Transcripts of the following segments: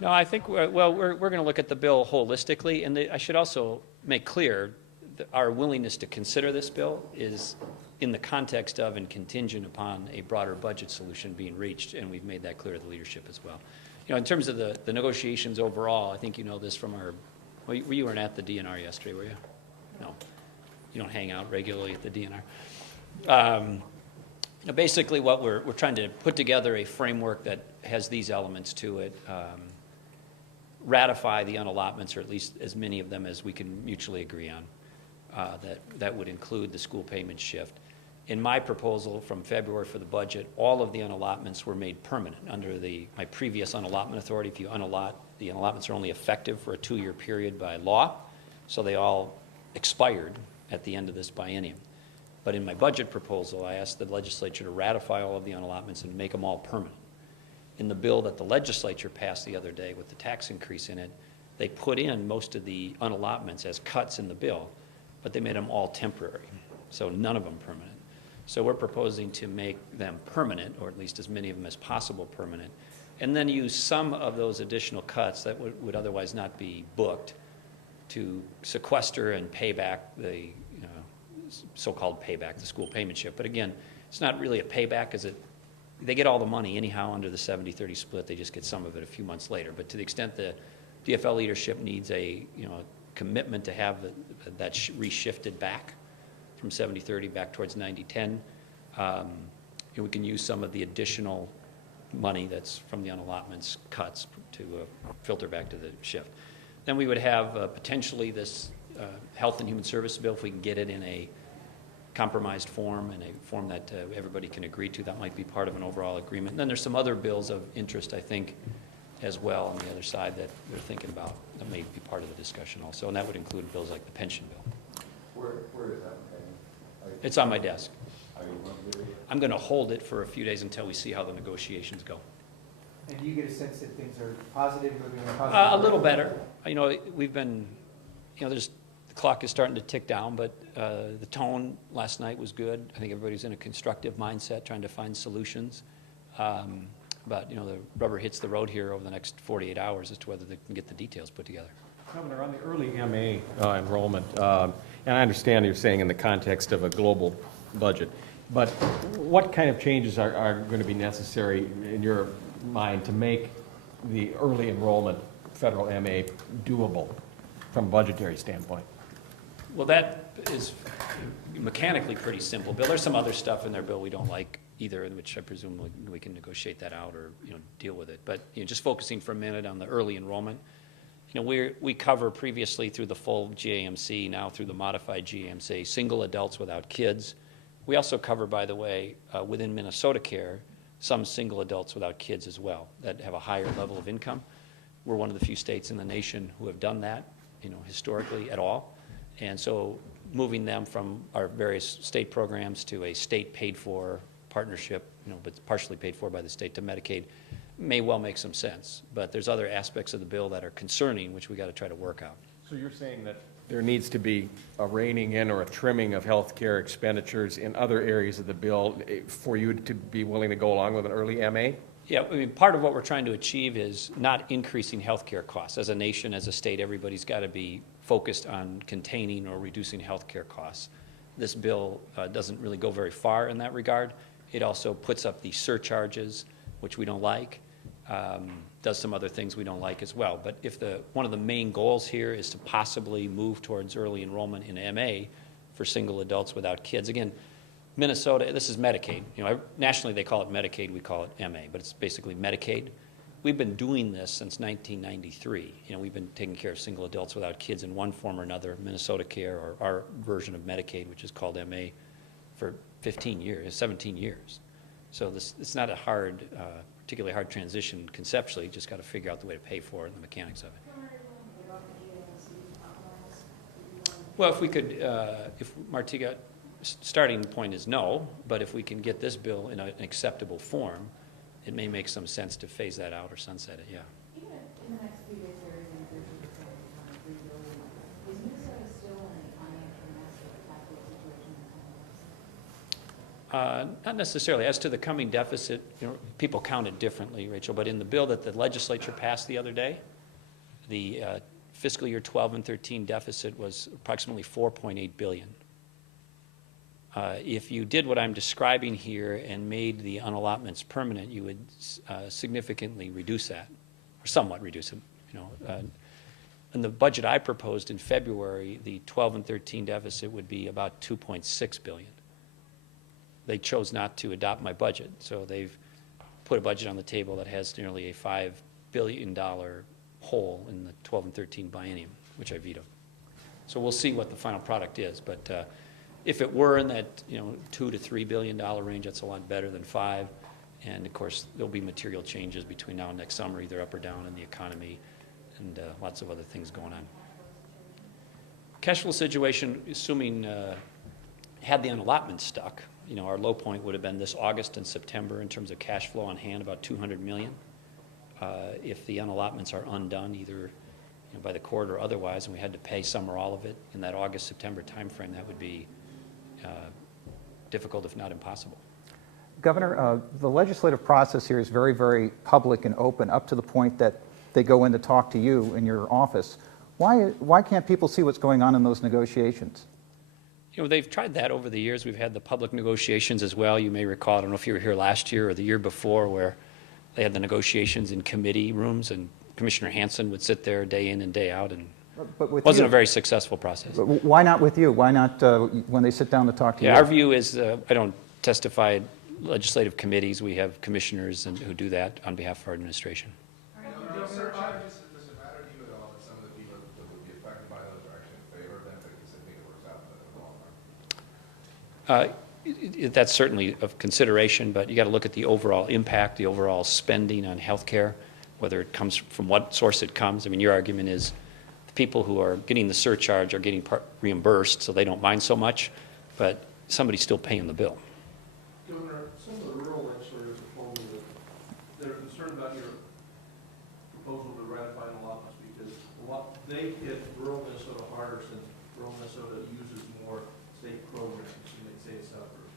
No, I think, we're going to look at the bill holistically, and I should also make clear that our willingness to consider this bill is in the context of and contingent upon a broader budget solution being reached, and we've made that clear to the leadership as well. You know, in terms of the negotiations overall, I think you know this from our, well, you weren't at the DNR yesterday, were you? No. You don't hang out regularly at the DNR. Basically what we're trying to put together a framework that has these elements to it, ratify the unallotments, or at least as many of them as we can mutually agree on. That would include the school payment shift. In my proposal from February for the budget, all of the unallotments were made permanent under my previous unallotment authority. If you unallot, the unallotments are only effective for a 2-year period by law, so they all expired at the end of this biennium. But in my budget proposal, I asked the legislature to ratify all of the unallotments and make them all permanent. In the bill that the legislature passed the other day with the tax increase in it, they put in most of the unallotments as cuts in the bill, but they made them all temporary, so none of them permanent. So we're proposing to make them permanent, or at least as many of them as possible permanent, and then use some of those additional cuts that would otherwise not be booked to sequester and pay back the so-called payback, the school payment shift. But again, it's not really a payback, because they get all the money anyhow under the 70-30 split. They just get some of it a few months later. But to the extent the DFL leadership needs a commitment to have that reshifted back from 70-30 back towards 90-10, we can use some of the additional money that's from the unallotments cuts to filter back to the shift. Then we would have potentially this Health and Human Service bill, if we can get it in a compromised form, and a form that everybody can agree to. That might be part of an overall agreement. And then there's some other bills of interest, I think, as well on the other side that we're thinking about that may be part of the discussion also, and that would include bills like the pension bill. Where is that? It's on my desk. I'm going to hold it for a few days until we see how the negotiations go. And do you get a sense that things are positive, moving in a positive a little better. We've been, the clock is starting to tick down, but the tone last night was good. I think everybody's in a constructive mindset, trying to find solutions. But the rubber hits the road here over the next 48 hours as to whether they can get the details put together. Governor, on the early MA enrollment, and I understand you're saying in the context of a global budget, but what kind of changes are going to be necessary in your mind to make the early enrollment federal MA doable from a budgetary standpoint? Well, that is mechanically pretty simple, Bill. There's some other stuff in their bill we don't like either, which I presume we can negotiate that out or deal with it. But just focusing for a minute on the early enrollment, we cover previously through the full GAMC, now through the modified GAMC, single adults without kids. We also cover, by the way, within Minnesota Care, some single adults without kids as well that have a higher level of income. We're one of the few states in the nation who have done that, historically at all. And so moving them from our various state programs to a state paid for partnership, but partially paid for by the state to Medicaid may well make some sense. But there's other aspects of the bill that are concerning, which we got to try to work out. So you're saying that there needs to be a reining in or a trimming of health care expenditures in other areas of the bill for you to be willing to go along with an early MA? Yeah, part of what we're trying to achieve is not increasing health care costs. As a nation, as a state, everybody's got to be focused on containing or reducing health care costs. This bill doesn't really go very far in that regard. It also puts up the surcharges, which we don't like, does some other things we don't like as well. But if one of the main goals here is to possibly move towards early enrollment in MA for single adults without kids, again, Minnesota, this is Medicaid. Nationally they call it Medicaid, we call it MA, but it's basically Medicaid. We've been doing this since 1993. We've been taking care of single adults without kids in one form or another, Minnesota Care or our version of Medicaid, which is called MA, for 17 years. So it's not a particularly hard transition conceptually. You just got to figure out the way to pay for it and the mechanics of it. Well, if we could, if Martika, starting point is no, but if we can get this bill in an acceptable form, it may make some sense to phase that out or sunset it, yeah. Even in the next few days, there is an urgent $3 billion. Is Minnesota still in a financial mess or a capital situation? Not necessarily. As to the coming deficit, people count it differently, Rachel, but in the bill that the legislature passed the other day, the fiscal year 12 and 13 deficit was approximately $4.8 billion. If you did what I'm describing here and made the unallotments permanent, you would significantly reduce that, or somewhat reduce it. In the budget I proposed in February, the 12 and 13 deficit would be about $2.6 billion. They chose not to adopt my budget, so they've put a budget on the table that has nearly a $5 billion hole in the 12 and 13 biennium, which I vetoed. So we'll see what the final product is, but if it were in that $2 to $3 billion range, that's a lot better than 5. And of course, there'll be material changes between now and next summer, either up or down in the economy, and lots of other things going on. Cash flow situation, assuming had the unallotment stuck, our low point would have been this August and September in terms of cash flow on hand, about $200 million. If the unallotments are undone, either by the court or otherwise, and we had to pay some or all of it in that August-September timeframe, that would be difficult, if not impossible. Governor, the legislative process here is very, very public and open, up to the point that they go in to talk to you in your office. Why can't people see what's going on in those negotiations? They've tried that over the years. We've had the public negotiations as well. You may recall, I don't know if you were here last year or the year before, where they had the negotiations in committee rooms, and Commissioner Hansen would sit there day in and day out, and But with it wasn't you, a very successful process. but why not with you? Why not when they sit down to talk to you? Yeah, our view is, I don't testify at legislative committees. We have commissioners who do that on behalf of our administration. Does it matter to you at all that some of the people that would be affected by those are actually in favor of them because they think it works out in the long run? That's certainly of consideration, but you got to look at the overall impact, the overall spending on healthcare, whether it comes from what source it comes. I mean, your argument is the people who are getting the surcharge are getting reimbursed, so they don't mind so much, but somebody's still paying the bill. Governor, some of the rural legislators have told me that they're concerned about your proposal to ratify allotments because they hit rural Minnesota harder since rural Minnesota uses more state programs in, say, suburbs.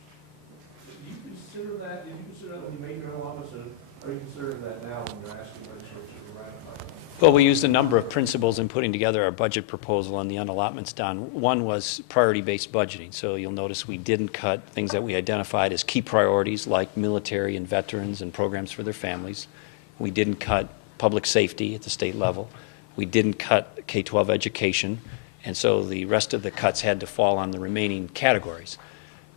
Did you consider that? Did you consider that when you made your allotments, and are you considering that now when you're asking legislatures to ratify them? Well, we used a number of principles in putting together our budget proposal and the unallotments done. One was priority-based budgeting. So you'll notice we didn't cut things that we identified as key priorities like military and veterans and programs for their families. We didn't cut public safety at the state level. We didn't cut K-12 education. And so the rest of the cuts had to fall on the remaining categories.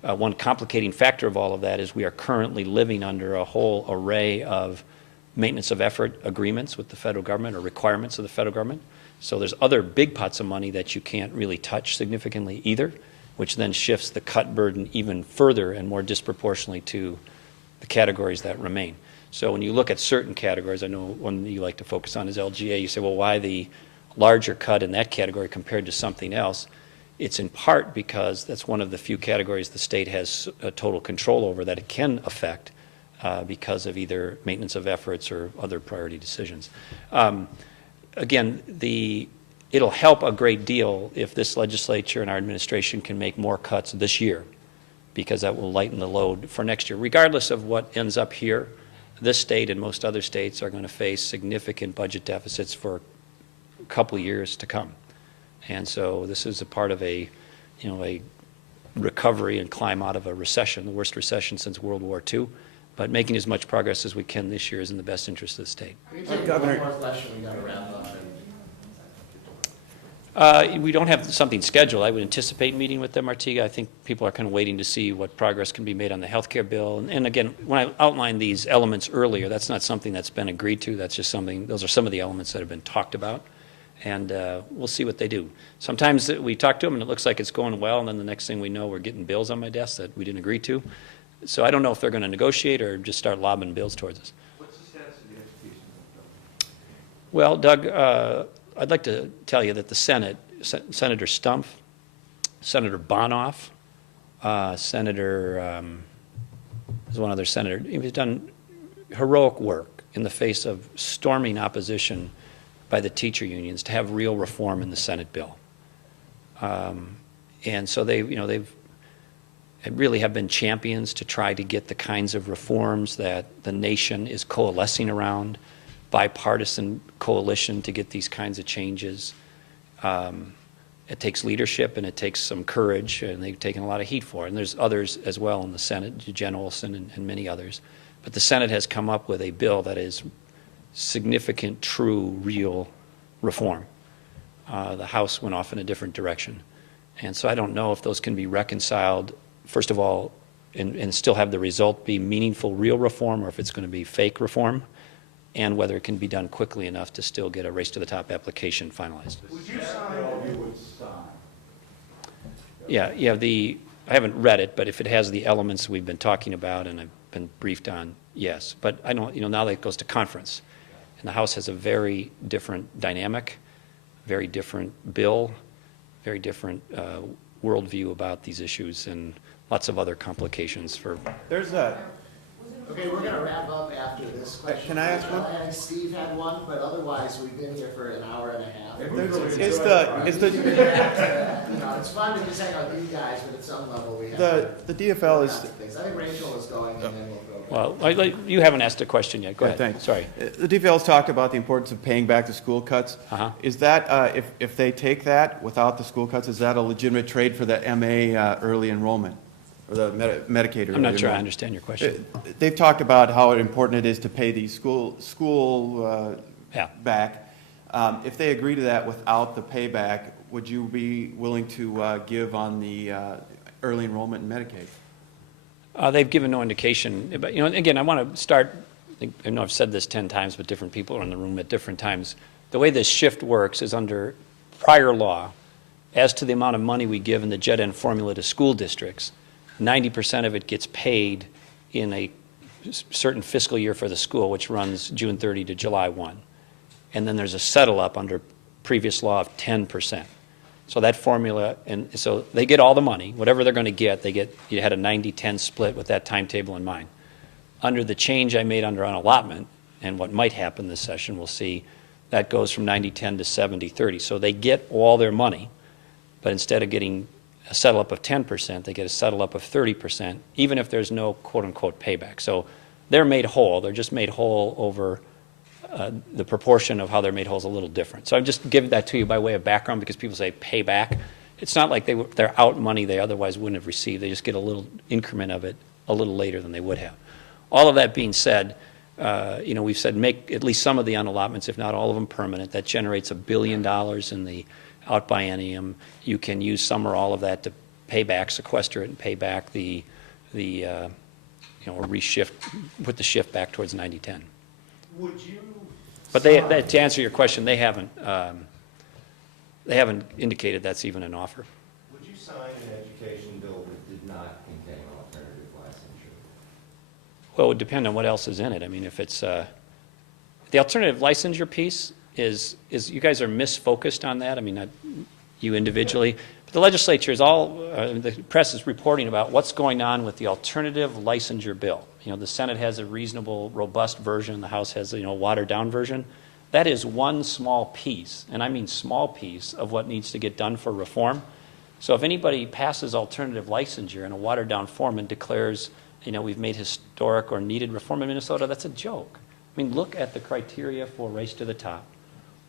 One complicating factor of all of that is we are currently living under a whole array of maintenance of effort agreements with the federal government or requirements of the federal government. So there's other big pots of money that you can't really touch significantly either, which then shifts the cut burden even further and more disproportionately to the categories that remain. So when you look at certain categories, I know one that you like to focus on is LGA, you say, well, why the larger cut in that category compared to something else? It's in part because that's one of the few categories the state has total control over that it can affect because of either maintenance of efforts or other priority decisions. Again, it'll help a great deal if this legislature and our administration can make more cuts this year, because that will lighten the load for next year. Regardless of what ends up here, this state and most other states are going to face significant budget deficits for a couple of years to come. And so this is a part of a recovery and climb out of a recession, the worst recession since World War II. But making as much progress as we can this year is in the best interest of the state. Governor. One more question, we got to wrap up. We don't have something scheduled. I would anticipate meeting with them, Artiga. I think people are kind of waiting to see what progress can be made on the health care bill. And again, when I outlined these elements earlier, that's not something that's been agreed to. That's just something, those are some of the elements that have been talked about. And we'll see what they do. Sometimes we talk to them and it looks like it's going well, and then the next thing we know, we're getting bills on my desk that we didn't agree to. So I don't know if they're going to negotiate or just start lobbing bills towards us. What's the status of the education bill? Well, Doug, I'd like to tell you that the Senate, Senator Stumpf, Senator Bonoff, there's one other senator, he's done heroic work in the face of storming opposition by the teacher unions to have real reform in the Senate bill. And so they've really have been champions to try to get the kinds of reforms that the nation is coalescing around, bipartisan coalition to get these kinds of changes. It takes leadership and it takes some courage, and they've taken a lot of heat for it. And there's others as well in the Senate, Jen Olson and many others. But the Senate has come up with a bill that is significant, true, real reform. The House went off in a different direction. And so I don't know if those can be reconciled, first of all, and still have the result be meaningful, real reform, or if it's going to be fake reform, and whether it can be done quickly enough to still get a race to the top application finalized. Would you sign? Yeah, I haven't read it, but if it has the elements we've been talking about and I've been briefed on, yes. But I don't, now that it goes to conference, and the House has a very different dynamic, very different bill, very different worldview about these issues, and lots of other complications for. There's a, Okay, we're gonna wrap up after this question. Can I ask one? And Steve had one, but otherwise, we've been here for an hour and a half. is the, You know, it's fun to just hang out with you guys, but at some level, we have the DFL is, things. I think Rachel is going, and then we'll go. Well, you haven't asked a question yet. Go Yeah, ahead. thanks. Sorry. the DFL's talked about the importance of paying back the school cuts. Uh-huh. Is that, if they take that without the school cuts, is that a legitimate trade for the MA early enrollment? Or the Medicaid early I'm not sure I enrollment? understand your question. They've talked about how important it is to pay the school Yeah. back. If they agree to that without the payback, would you be willing to give on the early enrollment in Medicaid? They've given no indication, but, again, I want to start, I know I've said this 10 times, but different people are in the room at different times. The way this shift works is under prior law, as to the amount of money we give in the Jet End formula to school districts, 90% of it gets paid in a certain fiscal year for the school, which runs June 30 to July 1. And then there's a settle-up under previous law of 10%. So that formula, and so they get all the money, whatever they're going to get, you had a 90-10 split with that timetable in mind. Under the change I made under unallotment, and what might happen this session, we'll see, that goes from 90-10 to 70-30. So they get all their money, but instead of getting a settle-up of 10%, they get a settle-up of 30%, even if there's no quote-unquote payback. So they're made whole. They're just made whole over the proportion of how they're made whole is a little different. So I'm just giving that to you by way of background, because people say payback. It's not like they're out money they otherwise wouldn't have received. They just get a little increment of it a little later than they would have. All of that being said, we've said make at least some of the unallotments, if not all of them, permanent. That generates $1 billion in the out biennium. You can use some or all of that to pay back, sequester it, and pay back the reshift, put the shift back towards 90-10. Would you? But to answer your question, they haven't indicated that's even an offer. Would you sign an education bill that did not contain alternative licensure? Well, it would depend on what else is in it. I mean, if it's the alternative licensure piece is you guys are misfocused on that. I mean, not you individually, but the legislature is the press is reporting about what's going on with the alternative licensure bill. The Senate has a reasonable, robust version. The House has a watered-down version. That is one small piece, and I mean small piece, of what needs to get done for reform. So if anybody passes alternative licensure in a watered-down form and declares, we've made historic or needed reform in Minnesota, that's a joke. I mean, look at the criteria for race to the top.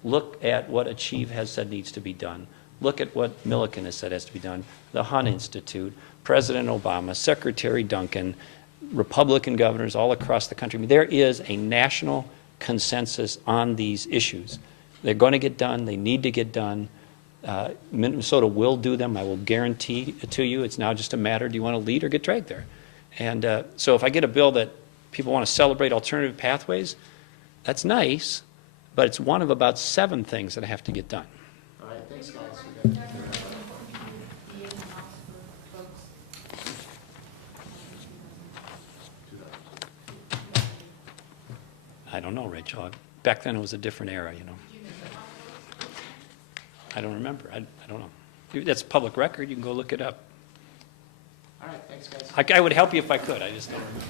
Look at what Achieve has said needs to be done. Look at what Milliken has said has to be done. The Hunt Institute, President Obama, Secretary Duncan, Republican governors all across the country. I mean, there is a national consensus on these issues. They're going to get done. They need to get done. Minnesota will do them. I will guarantee it to you. It's now just a matter, do you want to lead or get dragged there? And so if I get a bill that people want to celebrate alternative pathways, that's nice, but it's one of about 7 things that have to get done. All right, thanks, guys. I don't know, Rachel. Back then it was a different era, I don't remember. I don't know. That's public record. You can go look it up. All right, thanks, guys. I would help you if I could. I just don't remember.